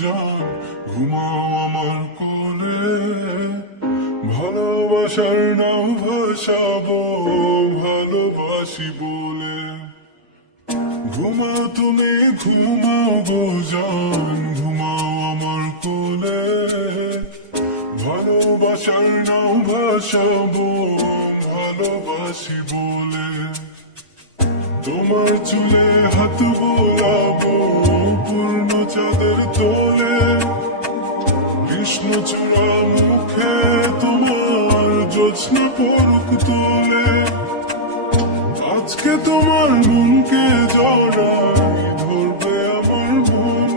জান ঘুমাও আমার কোলে, ভালোবাসার নাম ভাসাবো ভালোবাসি বলে। ঘুমাও তুমি ঘুমাও গো জান ঘুমাও আমার কোলে, ভালোবাসার নাম ভাসাবো ভালোবাসি বলে। তোমার চুলে হাত বোলাবো পূর্ণ চাঁদের তোলে, কৃষ্ণচূড়া মুখে তোমার জ্যোৎস্না পরক তোলে। আজকে তোমার মনকে জড়াই ধরবে আমার মন,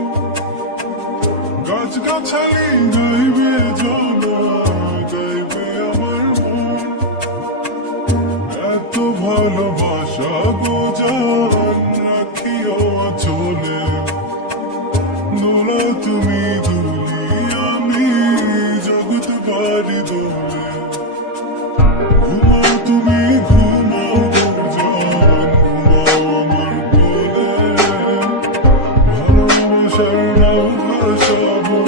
গাছগাছালি গাইবে জনা গাইবে আমার মন। এত ভালোবাসা গো জান রাখিও চলে, দোলা তুমি দুলি আমি জগৎ বাড়ি দোলে। ঘুমাও তুমি ঘুমাও গো জান ঘুমাও আমার কোলে, ভালোবাসার নাও ভাসাবো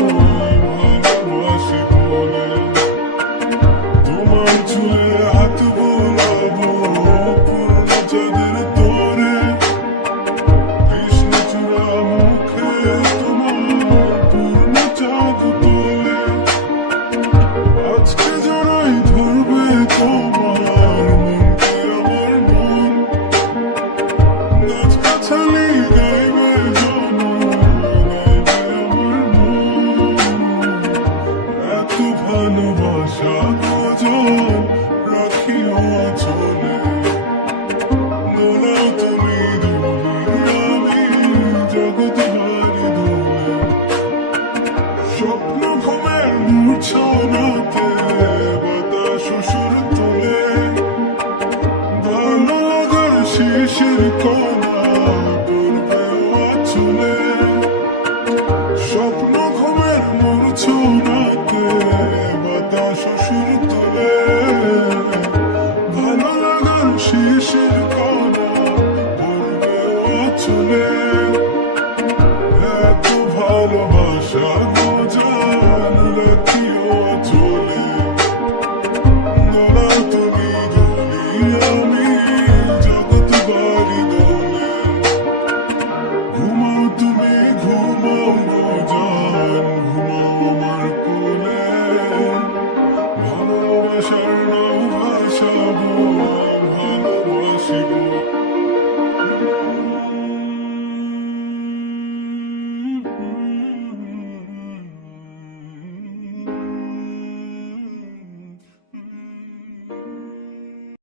ভালোবাসি বলে। তোমার চুলে হাত বোলাবো পূর্ণ চাঁদের তোরে, কৃষ্ণচূড়া মুখে তোমার পূর্ণ চাঁদ তোলে। আজকে জড়াই ধরবে তোমার মনকে আমার মন, গাছগাছালি গাইবে জনা গাইবে আমার মন। এত ভালোবাসা গো জান রাখিও চলে, দোলাও তুমি দুলি আমি জগৎ বাড়ি দোলে। স্বপ্ন ঘুমের মূর্ছনাতে বাতাস সুর তোলে, ভালো লাগার শিশির কণা পড়বে আঁচলে। স্বপ্ন ঘুমের মূর্ছনাতে বাতাস সুর তোলে, ভালো লাগার শিশির কণা পড়বে আঁচলে।